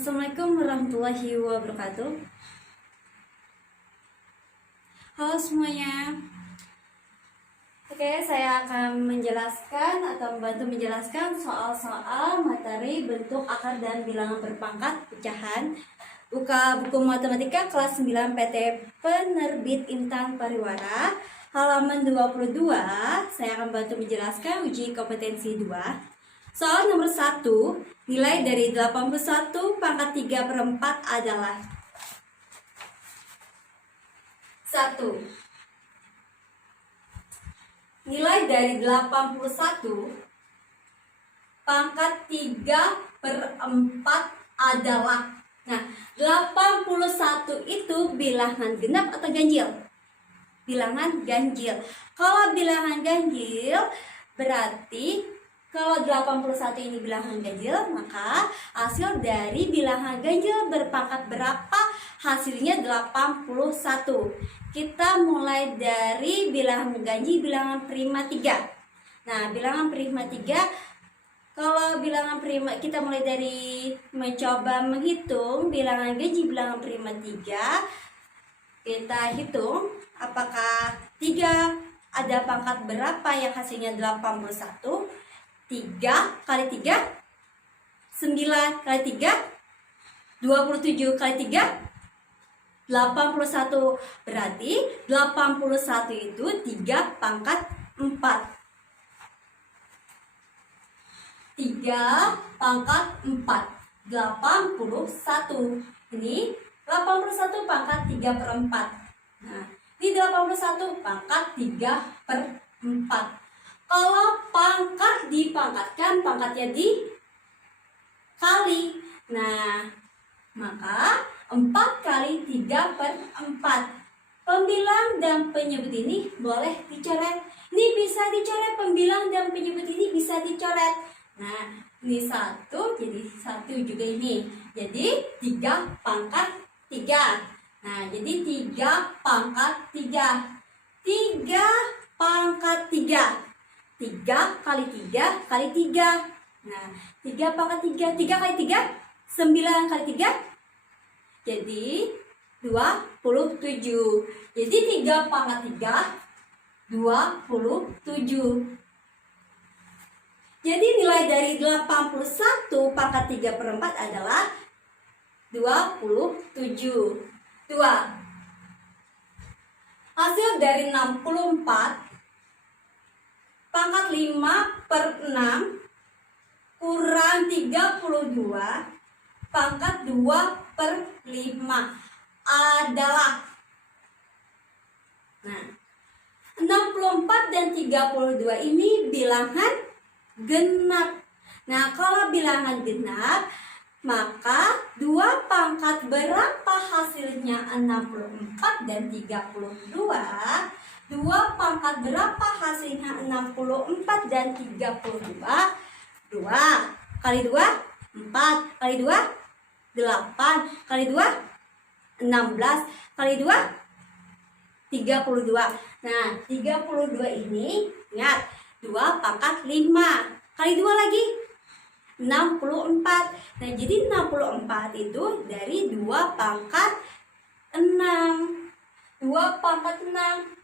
Assalamualaikum warahmatullahi wabarakatuh. Halo semuanya. Oke, saya akan menjelaskan atau membantu menjelaskan soal-soal materi bentuk akar dan bilangan berpangkat pecahan. Buka buku matematika kelas 9 PT Penerbit Intan Pariwara, halaman 22. Saya akan bantu menjelaskan uji kompetensi 2. Soal nomor 1, nilai dari 81 pangkat 3/4 adalah 1. Nilai dari 81 pangkat 3/4 adalah. Nah, 81 itu bilangan genap atau ganjil? Bilangan ganjil. Kalau bilangan ganjil berarti kalau 81 ini bilangan ganjil, maka hasil dari bilangan ganjil berpangkat berapa? Hasilnya 81. Kita mulai dari bilangan ganjil, bilangan prima 3. Nah, bilangan prima 3, kalau bilangan prima, kita mulai dari mencoba menghitung bilangan ganjil bilangan prima 3. Kita hitung apakah 3 ada pangkat berapa yang hasilnya 81. 3 kali 3 9 kali 3 27 kali 3 81. Berarti 81 itu 3 pangkat 4. 3 pangkat 4 81. Ini 81 pangkat 3/4. Nah, ini 81 pangkat 3/4. Kalau pangkat dipangkatkan, pangkatnya dikali. Nah, maka 4 kali 3/4. Pembilang dan penyebut ini boleh dicoret. Ini bisa dicoret, pembilang dan penyebut ini bisa dicoret. Nah, ini 1, jadi 1 juga ini. Jadi 3 pangkat 3. Nah, jadi 3 pangkat 3. 3 pangkat 3. 3 kali 3 kali 3. Nah, 3 pangkat 3. 3 kali 3 9 kali 3. Jadi 27. Jadi 3 pangkat 3 27. Jadi nilai dari 81 pangkat 3/4 adalah 27. 2. Hasil dari 64 pangkat 5/6 kurang 32 pangkat 2/5 adalah. Nah, 64 dan 32 ini bilangan genap. Nah, kalau bilangan genap, maka 2 pangkat berapa hasilnya 64 dan 32? 2 pangkat berapa hasilnya 64 dan 32? 2 kali 2 4 kali 2 8 kali 2 16 kali 2 32. Nah, 32 ini ingat 2 pangkat 5 kali 2 lagi 64. Nah, jadi 64 itu dari 2 pangkat 6. 2 pangkat 6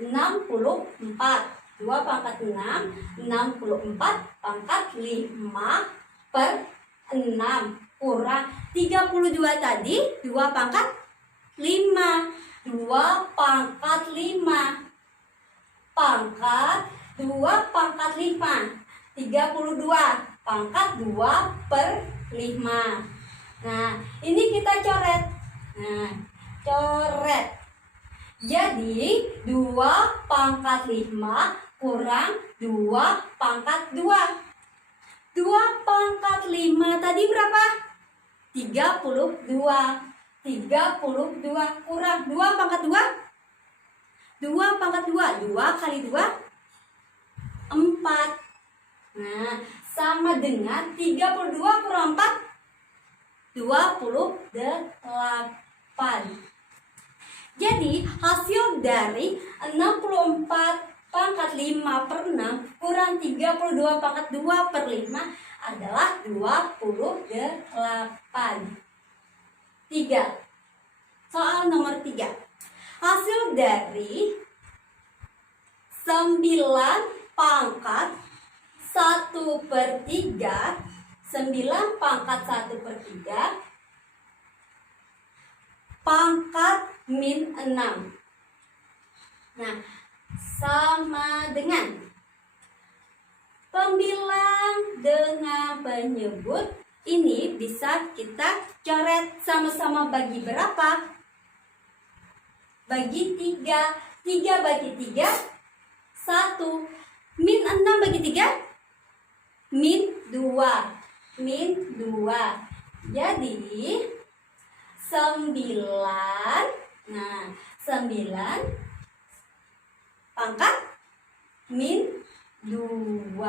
64. 2 pangkat 6 64 pangkat 5/6 kurang 32 tadi 2 pangkat 5. 2 pangkat 5 pangkat 2 pangkat 5 32 pangkat 2/5. Nah, ini kita coret. Nah, coret. Jadi 2 pangkat 5 kurang 2 pangkat 2. 2 pangkat 5 tadi berapa? 32. 32 kurang 2 pangkat 2. 2 pangkat 2. 2 kali 2 4. Nah, sama dengan 32 kurang 4 28. Jadi hasil dari 64 pangkat 5/6 kurang 32 pangkat 2/5 adalah 28. 3. Soal nomor 3. Hasil dari 9 pangkat 1/3, 9 pangkat 1/3 pangkat min 6. Nah, sama dengan pembilang dengan penyebut. Ini bisa kita coret sama-sama bagi berapa? Bagi 3. 3 bagi 3, 1. Min 6 bagi 3, min 2. Min 2. Jadi 9. Nah, 9 pangkat min 2.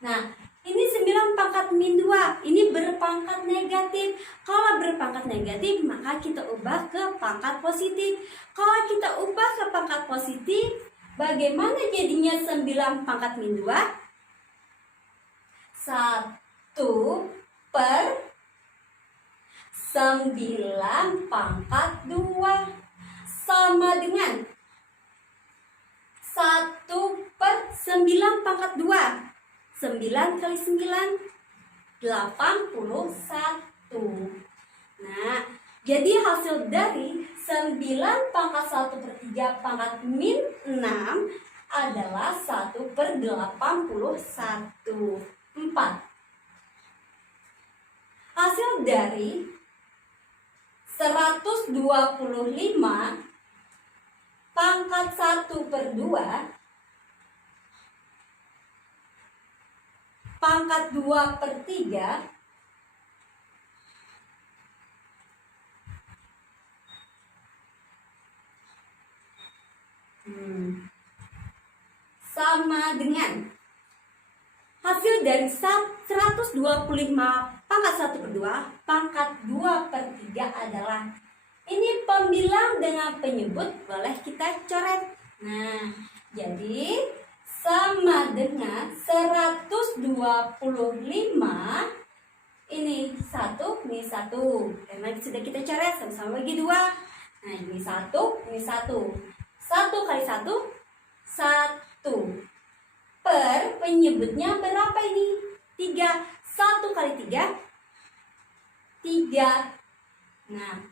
Nah, ini 9 pangkat min 2. Ini berpangkat negatif. Kalau berpangkat negatif, maka kita ubah ke pangkat positif. Kalau kita ubah ke pangkat positif, bagaimana jadinya 9 pangkat min 2? 1/9 pangkat 2 sama dengan 1/9 pangkat 2. 9 kali 9, 81. Nah, jadi hasil dari 9 pangkat 1/3 pangkat min 6 adalah 1/81. 4. Hasil dari 125 pangkat 1/2 pangkat 2/3 sama dengan hasil dari 125 pangkat 1/2 pangkat 2/3 adalah, ini pembilang dengan penyebut boleh kita coret. Nah, jadi sama dengan 125, ini 1, ini 1. Karena sudah kita coret, sama-sama bagi 2. Nah, ini 1, ini 1. 1 kali 1, 1. Per penyebutnya berapa ini? 3. 1 kali 3, 3. Nah,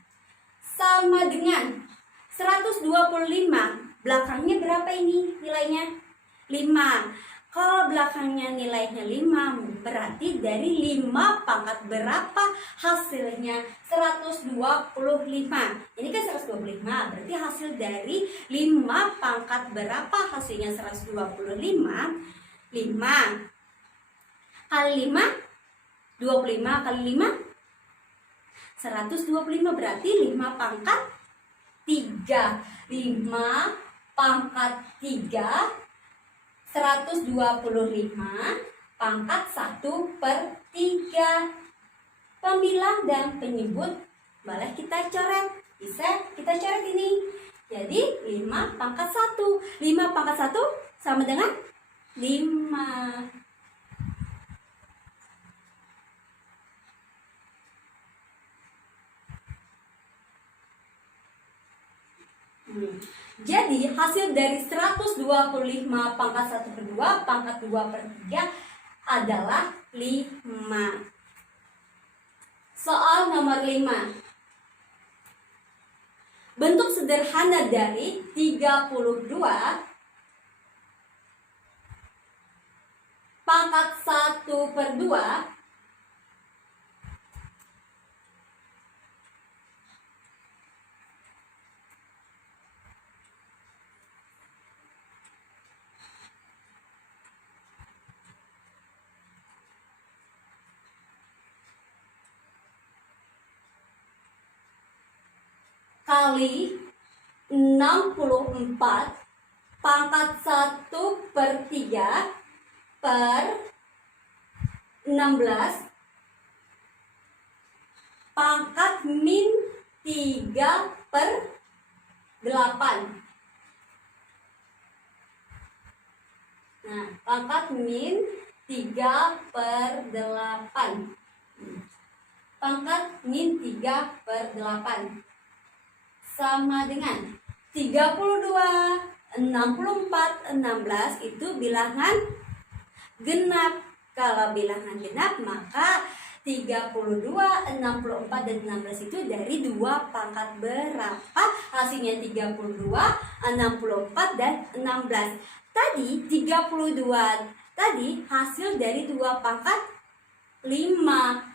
sama dengan 125. Belakangnya berapa ini nilainya? 5. Kalau belakangnya nilainya 5, berarti dari 5 pangkat berapa hasilnya? 125. Ini kan 125, berarti hasil dari 5 pangkat berapa hasilnya 125? 5 kali 5, 25 kali 5, 125, berarti 5 pangkat 3. 5 pangkat 3, 125 pangkat 1/3. Pembilang dan penyebut boleh kita coret. Bisa kita coret ini. Jadi 5 pangkat 1. 5 pangkat 1 sama dengan 5. Jadi hasil dari 125 pangkat 1/2 pangkat 2/3 adalah 5. Soal nomor 5. Bentuk sederhana dari 32 pangkat 1/2 kali 64 pangkat 1/3 per 16 pangkat min 3/8. Nah, pangkat min 3/8. Pangkat min 3/8 sama dengan 32, 64, 16 itu bilangan genap. Kalau bilangan genap maka 32, 64, dan 16 itu dari 2 pangkat berapa? Hasilnya 32, 64, dan 16. Tadi 32 tadi hasil dari 2 pangkat 5.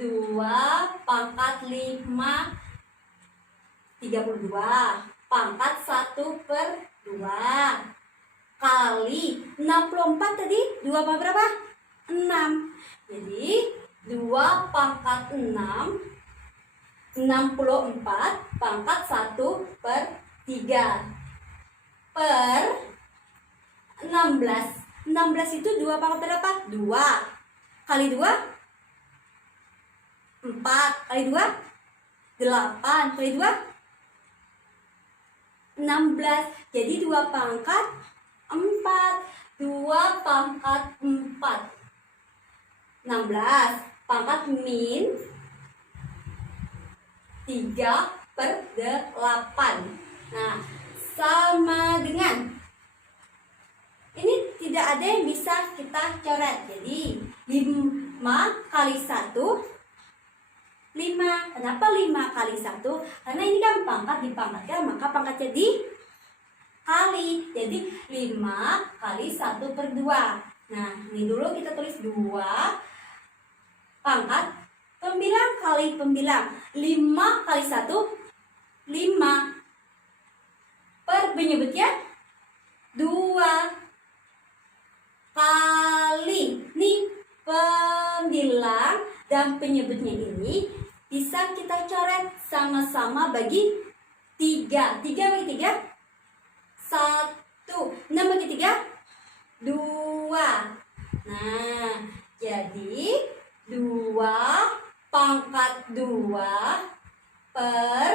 2 pangkat 5 32 pangkat 1/2 kali 64 tadi 2 pangkat berapa? 6. Jadi 2 pangkat 6 64 pangkat 1/3 per 16. 16 itu 2 pangkat berapa? 2 kali 2 4 kali 2 8 kali 2 16. Jadi 2 pangkat 4. 2 pangkat 4 16 pangkat min 3/8. Nah, sama dengan ini tidak ada yang bisa kita coret. Jadi 5 kali 1 5. Kenapa 5 kali 1? Karena ini kan pangkat dipangkatkan, maka pangkatnya dikali. Jadi 5 kali 1/2. Nah, ini dulu kita tulis 2 pangkat pembilang kali pembilang. 5 kali 1 5 per penyebutnya 2 kali nih pembilang dan penyebutnya ini bisa kita coret sama-sama bagi 3. 3 bagi 3 1. 6 bagi 3 2. Nah, jadi 2 pangkat 2 per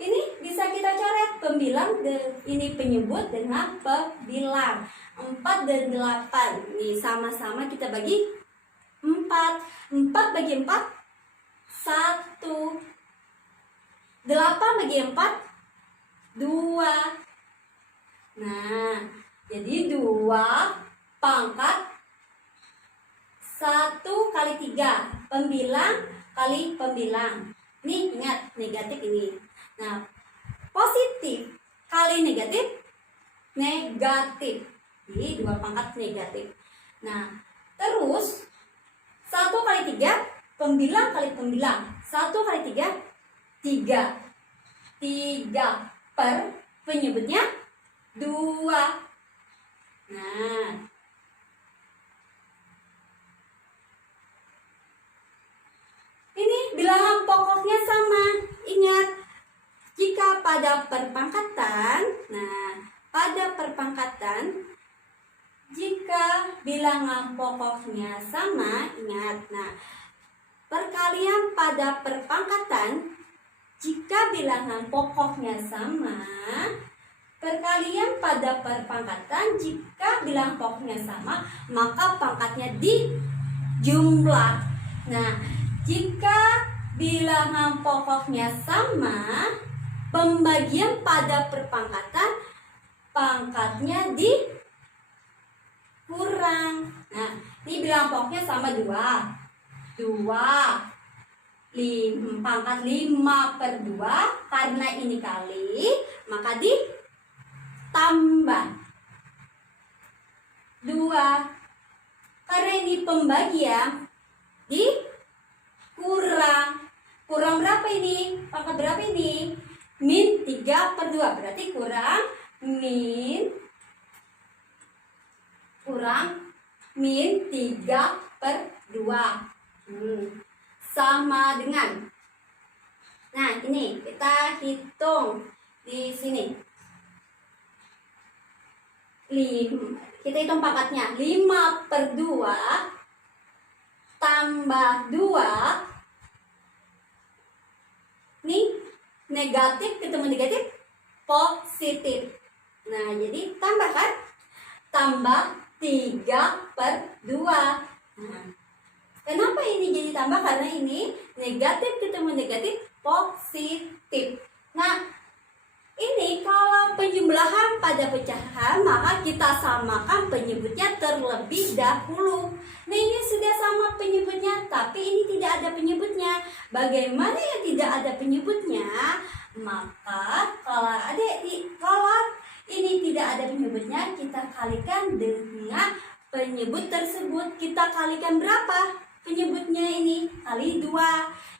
ini bisa kita coret pembilang ini penyebut dengan pembilang 4 dan 8. Ini sama-sama kita bagi 4. 4 bagi 4 1. 8 bagi 4 2. Nah, jadi 2 pangkat 1 kali 3 pembilang kali pembilang. Ini ingat negatif ini. Nah, positif kali negatif negatif. Jadi 2 pangkat negatif. Nah, terus 1 kali 3 pembilang kali pembilang. 1 kali 3 3. 3 per penyebutnya 2. Nah, ini bilangan pokoknya sama. Ingat, jika pada perpangkatan, pada perpangkatan jika bilangan pokoknya sama, ingat. Nah, perkalian pada perpangkatan jika bilangan pokoknya sama, perkalian pada perpangkatan jika bilangan pokoknya sama, maka pangkatnya dijumlah. Nah, jika bilangan pokoknya sama, pembagian pada perpangkatan pangkatnya dikurang. Nah, ini bilangan pokoknya sama 2. 2 pangkat 5/2 karena ini kali, maka ditambah 2. Karena ini pembagian dikurang. Kurang berapa ini? Pangkat berapa ini? Min 3/2. Berarti kurang min 3/2. Sama dengan, nah ini kita hitung di sini. Kita hitung pangkatnya 5/2 tambah 2. Nih negatif ketemu negatif positif. Nah, jadi tambahkan, tambah 3/2. Nah, kenapa ini jadi tambah? Karena ini negatif ketemu negatif positif. Nah, ini kalau penjumlahan pada pecahan, maka kita samakan penyebutnya terlebih dahulu. Nah, ini sudah sama penyebutnya, tapi ini tidak ada penyebutnya. Bagaimana yang tidak ada penyebutnya? Maka kalau ini tidak ada penyebutnya, kita kalikan dengan penyebut tersebut. Kita kalikan berapa? Penyebutnya ini kali 2.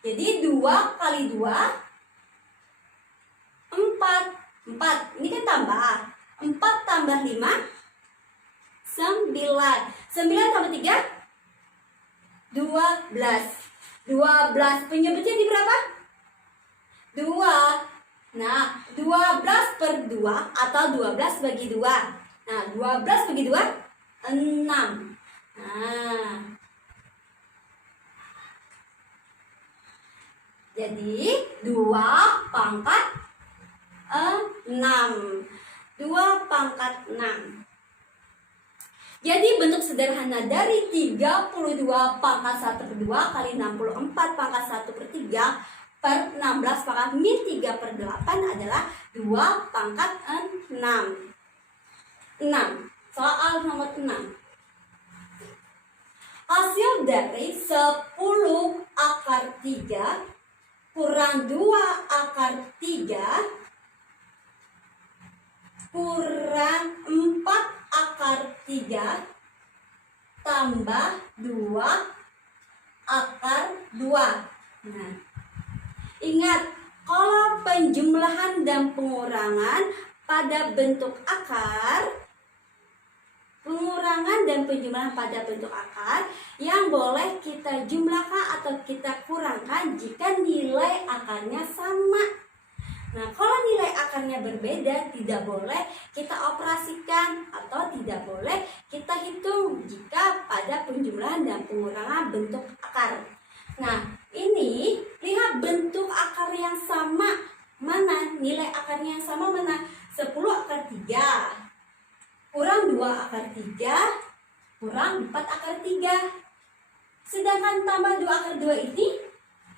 Jadi 2 kali 2 4. Ini kan tambah. 4 tambah 5 9. 9 tambah 3 12. 12 penyebutnya di berapa? 2. Nah, 12/2 atau 12 bagi 2. Nah, 12 bagi 2 6. Nah, jadi 2 pangkat 6. 2 pangkat 6. Jadi bentuk sederhana dari 32 pangkat 1/2 kali 64 pangkat 1/3 per 16 pangkat min 3/8 adalah 2 pangkat 6. 6. Soal nomor 6. Hasil dari 10 akar 3 kurang 2 akar 3 kurang 4 akar 3 tambah 2 akar 2. Nah, ingat, kalau penjumlahan dan pengurangan pada bentuk akar, pengurangan dan penjumlahan pada bentuk akar yang boleh kita jumlahkan atau kita kurangkan jika nilai akarnya sama. Nah, kalau nilai akarnya berbeda, tidak boleh kita operasikan atau tidak boleh kita hitung jika pada penjumlahan dan pengurangan bentuk akar. Nah, ini lihat bentuk akar yang sama mana? Nilai akarnya yang sama mana? 10 akar 3 kurang 2 akar 3 kurang 4 akar 3. Sedangkan tambah 2 akar 2 ini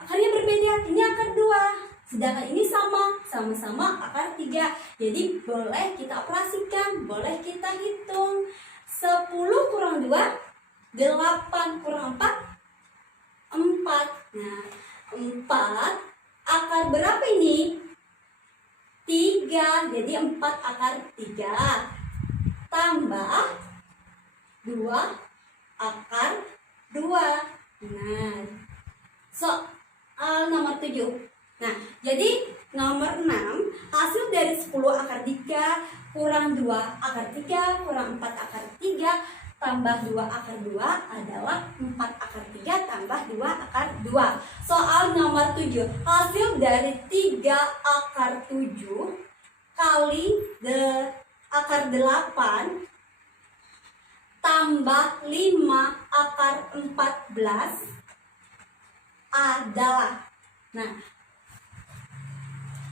akarnya berbeda. Ini akar 2. Sedangkan ini sama-sama akar 3. Jadi boleh kita operasikan, boleh kita hitung. 10 kurang 2, 8 kurang 4, 4. Nah, 4 akar berapa ini? 3. Jadi 4 akar 3 tambah 2 akar 2. Nah, soal nomor 7. Nah, jadi nomor 6, hasil dari 10 akar 3 kurang 2 akar 3 kurang 4 akar 3 tambah 2 akar 2 adalah 4 akar 3 tambah 2 akar 2. Soal nomor 7, hasil dari 3 akar 7 kali akar 8 tambah 5 akar 14 adalah. Nah,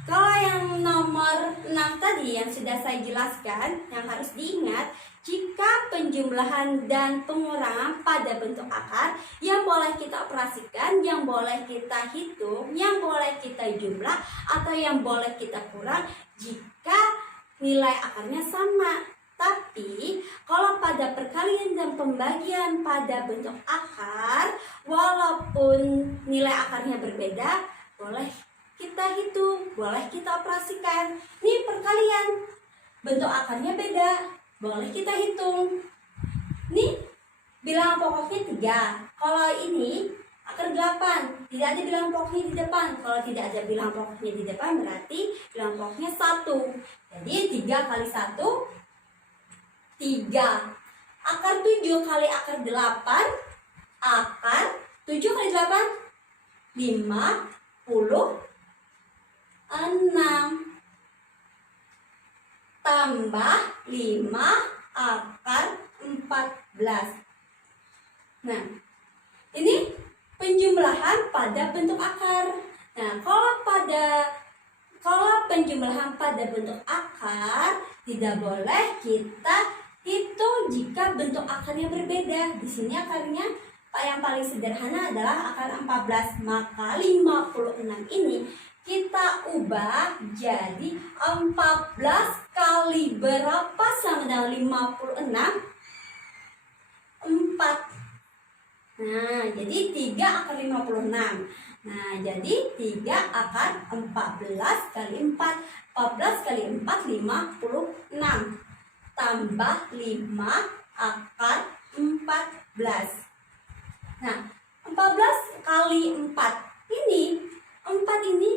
kalau yang nomor 6 tadi yang sudah saya jelaskan, yang harus diingat, jika penjumlahan dan pengurangan pada bentuk akar, yang boleh kita operasikan, yang boleh kita hitung, yang boleh kita jumlah, atau yang boleh kita kurang jika nilai akarnya sama. Tapi kalau pada perkalian dan pembagian pada bentuk akar, walaupun nilai akarnya berbeda, boleh kita hitung, boleh kita operasikan. Ini perkalian, bentuk akarnya beda, boleh kita hitung. Nih, bilangan pokoknya 3. Kalau ini akar 8, tidak ada bilangan pokoknya di depan. Kalau tidak ada bilangan pokoknya di depan, berarti bilangan pokoknya 1. Jadi 3 kali 1, 3. Akar 7 kali akar 8, akar 7 kali 8, 50. 6 tambah 5 akar 14. Nah, ini penjumlahan pada bentuk akar. Nah, kalau penjumlahan pada bentuk akar, tidak boleh kita Itu jika bentuk akarnya berbeda. Di sini akarnya yang paling sederhana adalah akar 14. Maka 56 ini kita ubah jadi 14 kali berapa sama dengan 56? 4. Nah, jadi 3 akar 56. Nah, jadi 3 akar 14 kali 4. 14 kali 4, 56. Tambah 5 akar 14. Nah, 14 kali 4. Ini 4 ini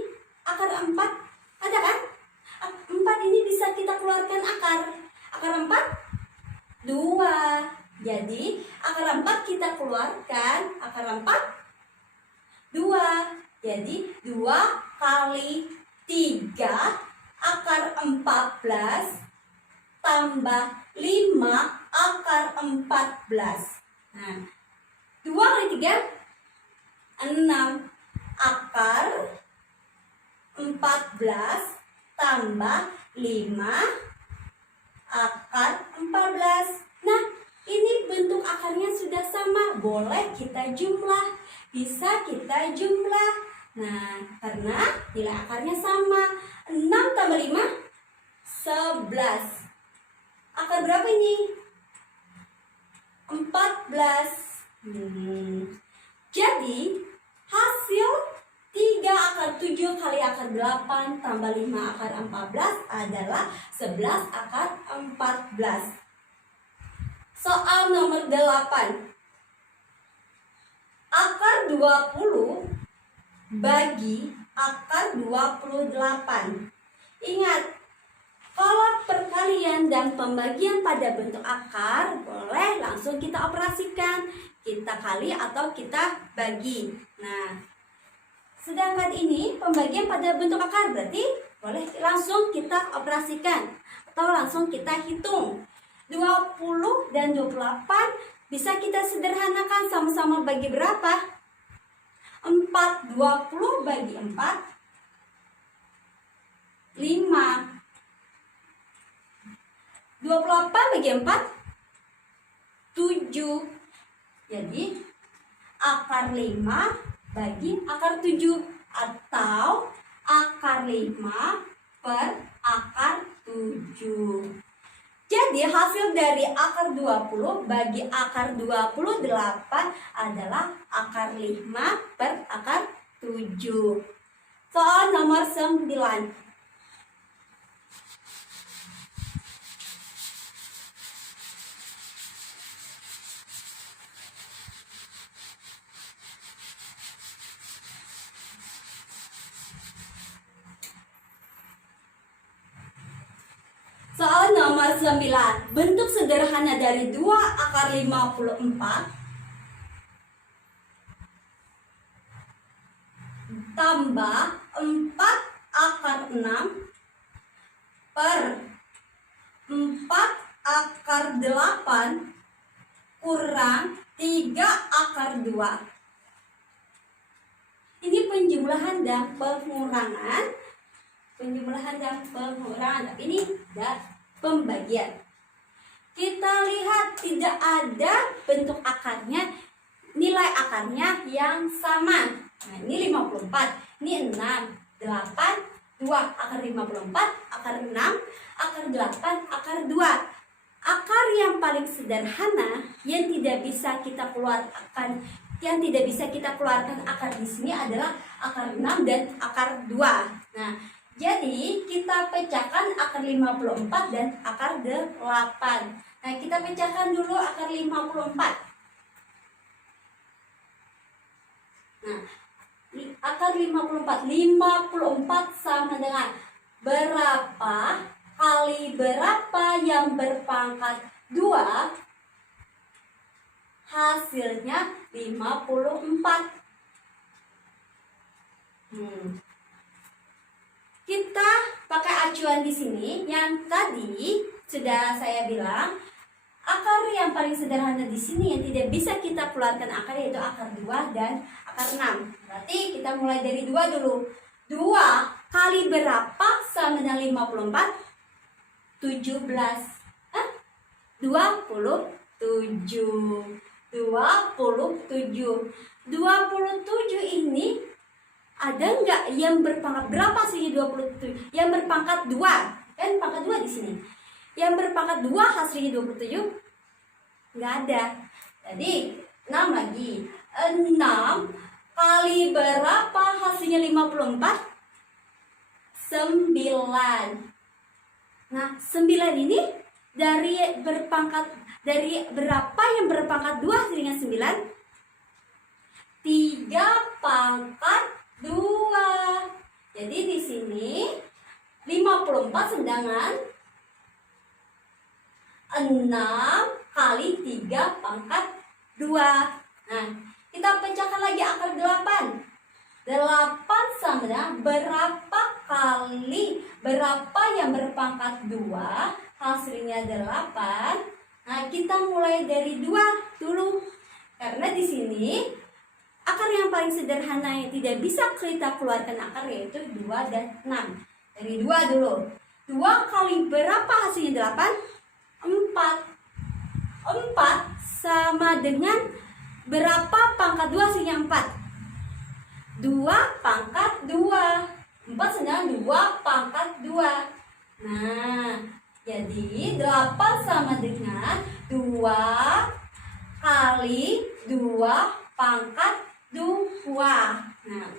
akar 4 ada kan? 4 ini bisa kita keluarkan akar. Akar 4 2. Jadi akar 4 kita keluarkan. Akar 4 2. Jadi 2 kali 3 akar 14 tambah 5 akar 14. Nah, 2 kali 3 6 akar 14 tambah 5 akar 14. Nah, ini bentuk akarnya sudah sama. Boleh kita jumlah. Bisa kita jumlah. Nah, karena nilai akarnya sama. 6 tambah 5 11. Akar berapa ini? 14. Jadi hasil 3 akar 7 kali akar 8 tambah 5 akar 14 adalah 11 akar 14. Soal nomor 8. Akar 20 bagi akar 28. Ingat, kalau perkalian dan pembagian pada bentuk akar, boleh langsung kita operasikan. Kita kali atau kita bagi. Nah, sedangkan ini pembagian pada bentuk akar, berarti boleh langsung kita operasikan atau langsung kita hitung. 20 dan 28 bisa kita sederhanakan, sama-sama bagi berapa? 4. 20 bagi 4 5. 28 bagi 4 7. Jadi akar 5 bagi akar 7 atau akar 5 per akar 7. Jadi hasil dari akar 20 bagi akar 28 adalah akar 5 per akar 7. Soal nomor 9. Soal nomor 9. Bentuk sederhana dari 2 akar 54 tambah 4 akar 6 per 4 akar 8 kurang 3 akar 2. Ini penjumlahan dan pengurangan. Tapi ini pembagian. Kita lihat tidak ada bentuk akarnya, nilai akarnya yang sama. Nah, ini 54, ini 6, 8, 2, akar 54, akar 6, akar 8, akar 2. Akar yang paling sederhana yang tidak bisa kita keluarkan, akar di sini adalah akar 6 dan akar 2. Nah, jadi kita pecahkan akar 54 dan akar 8. Nah, kita pecahkan dulu akar 54. Nah, akar 54 sama dengan berapa kali berapa yang berpangkat 2? Hasilnya 54. Kita pakai acuan di sini yang tadi sudah saya bilang, akar yang paling sederhana di sini yang tidak bisa kita keluarkan akar yaitu akar 2 dan akar 6. Berarti kita mulai dari 2 dulu. 2 kali berapa sama dengan 54? 17. 27 ini ada nggak yang berpangkat berapa sih 27? Yang berpangkat 2. Kan pangkat 2 di sini. Yang berpangkat 2 hasilnya 27? Nggak ada. Jadi 6 lagi. 6 kali berapa hasilnya 54? 9. Nah, 9 ini dari berapa yang berpangkat 2 hasilnya 9? 3 pangkat 2. Jadi di sini 54 sedangkan 6 kali 3 pangkat 2. Nah, kita pecahkan lagi akar 8. 8 sama dengan berapa yang berpangkat 2 hasilnya 8. Nah, kita mulai dari 2 dulu. Karena di sini akar yang paling sederhana yang tidak bisa kita keluarkan akar yaitu 2 dan 6. Dari 2 dulu. 2 kali berapa hasilnya 8? 4. 4 sama dengan berapa pangkat 2 hasilnya 4? 2 pangkat 2. 4 sedangkan 2 pangkat 2. Nah, jadi 8 sama dengan 2 kali 2 pangkat 2. Nah,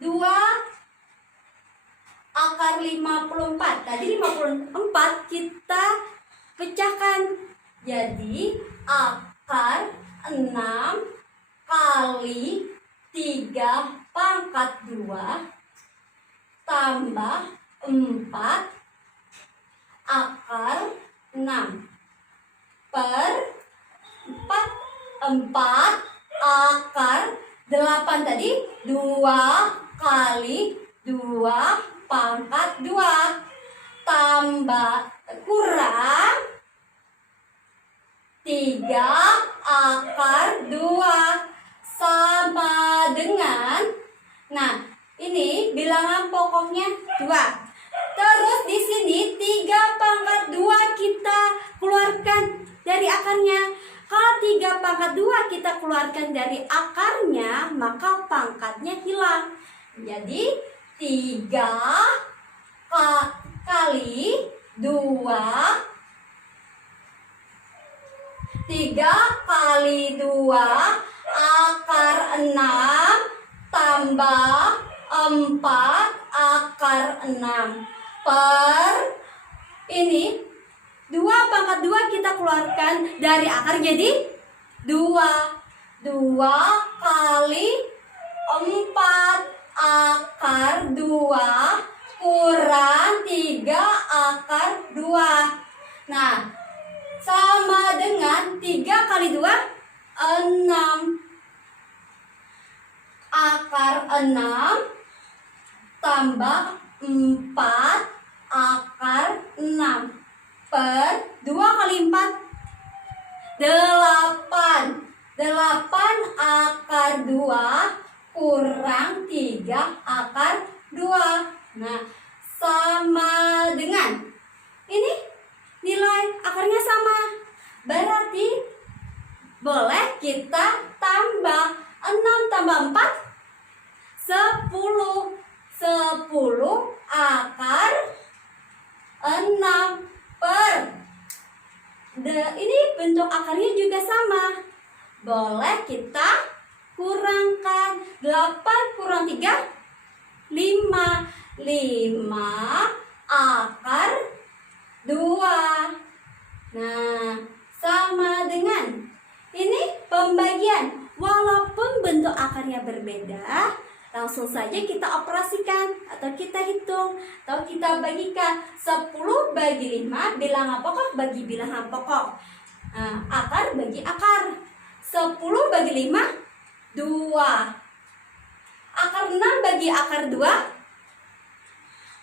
2 akar 54. Tadi 54 kita pecahkan. Jadi akar 6 kali 3 pangkat 2 tambah 4 akar 6 per 4 akar 8 tadi 2 kali 2 pangkat 2 tambah kurang 3 akar 2 sama dengan, nah ini bilangan pokoknya 2. Terus di sini 3 pangkat 2 kita keluarkan dari akarnya. Kalau 3 pangkat 2 kita keluarkan dari akarnya, maka pangkatnya hilang. Jadi 3 kali 2 akar 6 tambah 4 akar 6 per ini 2 pangkat 2 kita keluarkan dari akar jadi 2 kali 4 akar 2 kurang 3 akar 2. Nah, sama dengan 3 kali 2 6 akar 6 tambah 4 akar 6 per 2 kali 4 8 akar 2 kurang 3 akar 2. Nah, sama dengan ini nilai akarnya sama. Berarti boleh kita tambah 6 tambah 4 10 akar 6 per ini bentuk akarnya juga sama. Boleh kita kurangkan 8 kurang 3 5 akar 2. Nah, sama dengan ini pembagian. Walaupun bentuk akarnya berbeda, langsung saja kita operasikan atau kita hitung atau kita bagikan. 10 bagi 5 bilangan pokok bagi bilangan pokok. Nah, akar bagi akar. 10 bagi 5 2. Akar 6 bagi akar 2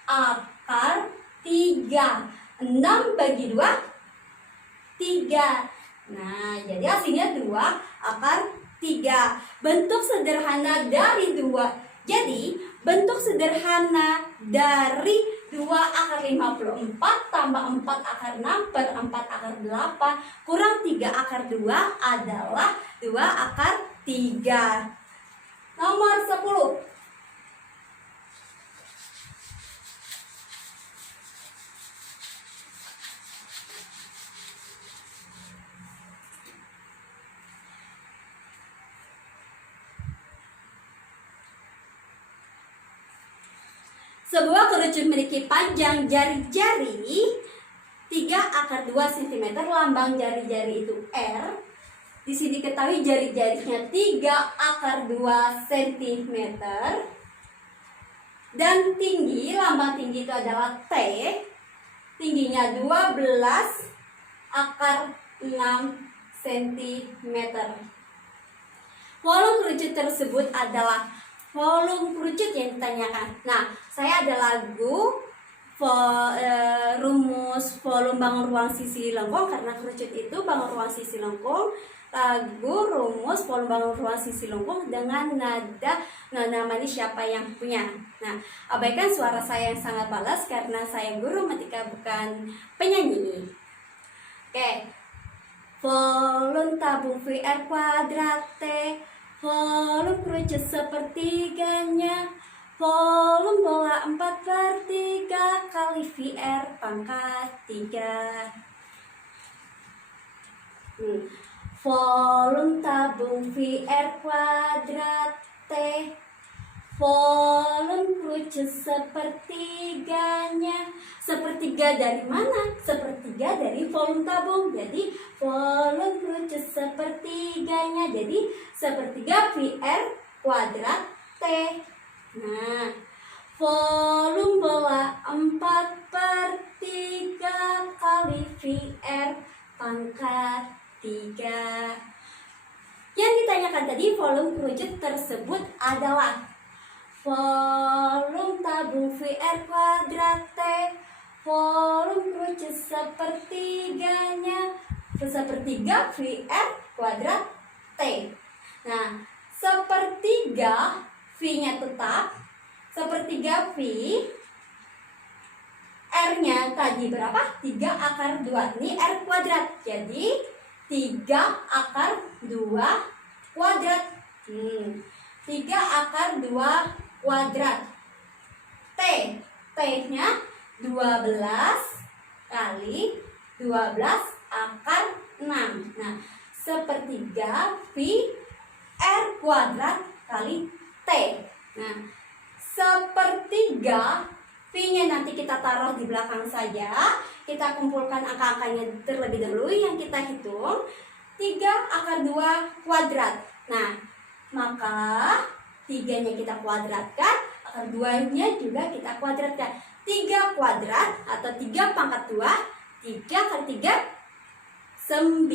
akar 3. 6 bagi 2 3. Nah, jadi hasilnya 2 akar 3. Bentuk sederhana dari 2. Jadi, bentuk sederhana dari 2 akar 54 tambah 4 akar 6 per 4 akar 8 kurang 3 akar 2 adalah 2 akar 3. Nomor 10. Sebuah kerucut memiliki panjang jari-jari 3 akar 2 cm, lambang jari-jari itu R. Di sini diketahui jari-jarinya 3 akar 2 cm. Dan tinggi, lambang tinggi itu adalah T. Tingginya 12 akar 6 cm. Volume kerucut tersebut adalah volume kerucut yang ditanyakan. Nah, saya ada lagu rumus volume bangun ruang sisi lengkung, karena kerucut itu bangun ruang sisi lengkung. Lagu rumus volume bangun ruang sisi lengkung dengan nada nama ini siapa yang punya. Nah, abaikan suara saya yang sangat balas karena saya guru matematika bukan penyanyi. Oke. Volume tabung VR kuadrat T. Volume kerucut sepertiganya. Volume bola 4/3 kali VR pangkat 3. Volume tabung VR kuadrat T. Volume kerucut sepertiganya. Sepertiga dari mana? Sepertiga dari volume tabung. Jadi volume kerucut sepertiganya. Jadi sepertiga VR kuadrat T. Nah, volume bola 4/3 kali VR pangkat 3. Yang ditanyakan tadi volume kerucut tersebut adalah volume tabung VR kuadrat T. Volume kerucut sepertiganya. Sepertiga VR kuadrat T. Nah, sepertiga V-nya tetap. Sepertiga V. R-nya tadi berapa? 3 akar 2. Ini R kuadrat. Jadi 3 akar 2 kuadrat. 3 akar 2 kuadrat. T. T-nya 12 kali 12 akar 6. Nah, sepertiga V R kuadrat kali T. Nah, sepertiga V-nya nanti kita taruh di belakang saja. Kita kumpulkan angka-angkanya terlebih dahulu yang kita hitung. 3 akar 2 kuadrat. Nah, maka 3-nya kita kuadratkan, akar 2-nya juga kita kuadratkan. 3 kuadrat atau 3 pangkat 2, 3 kali 3, 9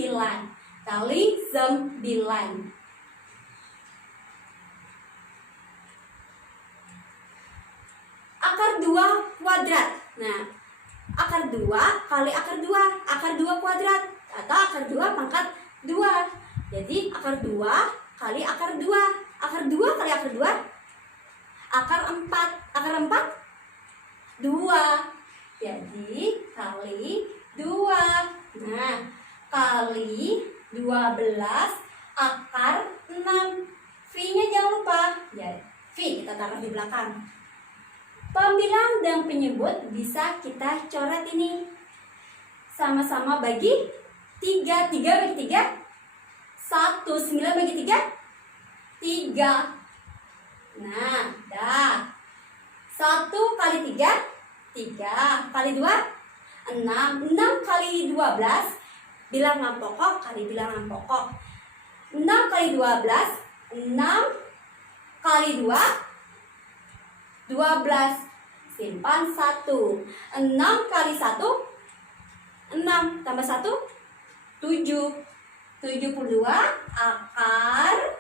kali 9. Akar 2 kuadrat. Nah, akar 2 kali akar 2, akar 2 kuadrat atau akar 2 pangkat 2. Jadi akar 2 kali akar 2. Akar 2 kali akar 2, akar 4. Akar 4, 2. Jadi kali 2. Nah, kali 12 akar 6. V-nya jangan lupa. Ya, V kita taruh di belakang. Pembilang dan penyebut bisa kita coret ini. Sama-sama bagi 3. 3 bagi 3. 1. 9 bagi 3. 3. Nah, dah. 1 kali 3. 3 kali 2. 6. 6 kali 12. Bilangan pokok kali bilangan pokok. 6 kali 12. 6 kali 2. 12. Simpan 1. 6 kali 1. 6 tambah 1. 7. 72 akar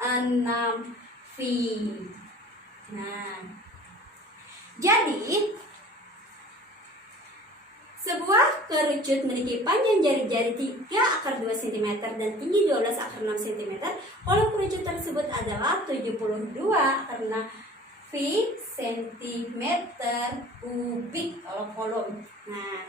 6 V. Nah, jadi sebuah kerucut memiliki panjang jari-jari 3 akar 2 cm dan tinggi 12 akar 6 cm. Volume kerucut tersebut adalah 72 akar 6 feet, sentimeter kubik kalau kolom. Nah,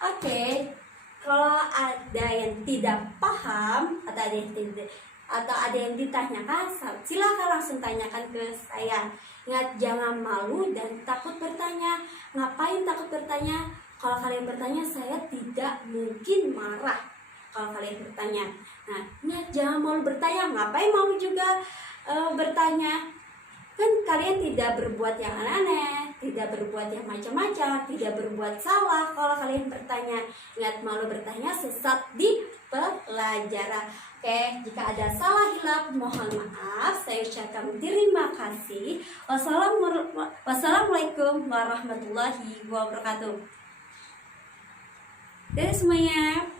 oke. Kalau ada yang tidak paham atau ada yang ditanyakan, silakan langsung tanyakan ke saya. Ingat, jangan malu dan takut bertanya. Ngapain takut bertanya? Kalau kalian bertanya, saya tidak mungkin marah kalau kalian bertanya. Nah, ingat, jangan malu bertanya. Ngapain malu juga bertanya? Kan kalian tidak berbuat yang aneh-aneh, tidak berbuat yang macam-macam, tidak berbuat salah. Kalau kalian bertanya, ingat, malu bertanya sesat di pelajaran. Oke, jika ada salah hilaf mohon maaf. Saya ucapkan terima kasih. Wassalamualaikum warahmatullahi wabarakatuh. Dadah semuanya.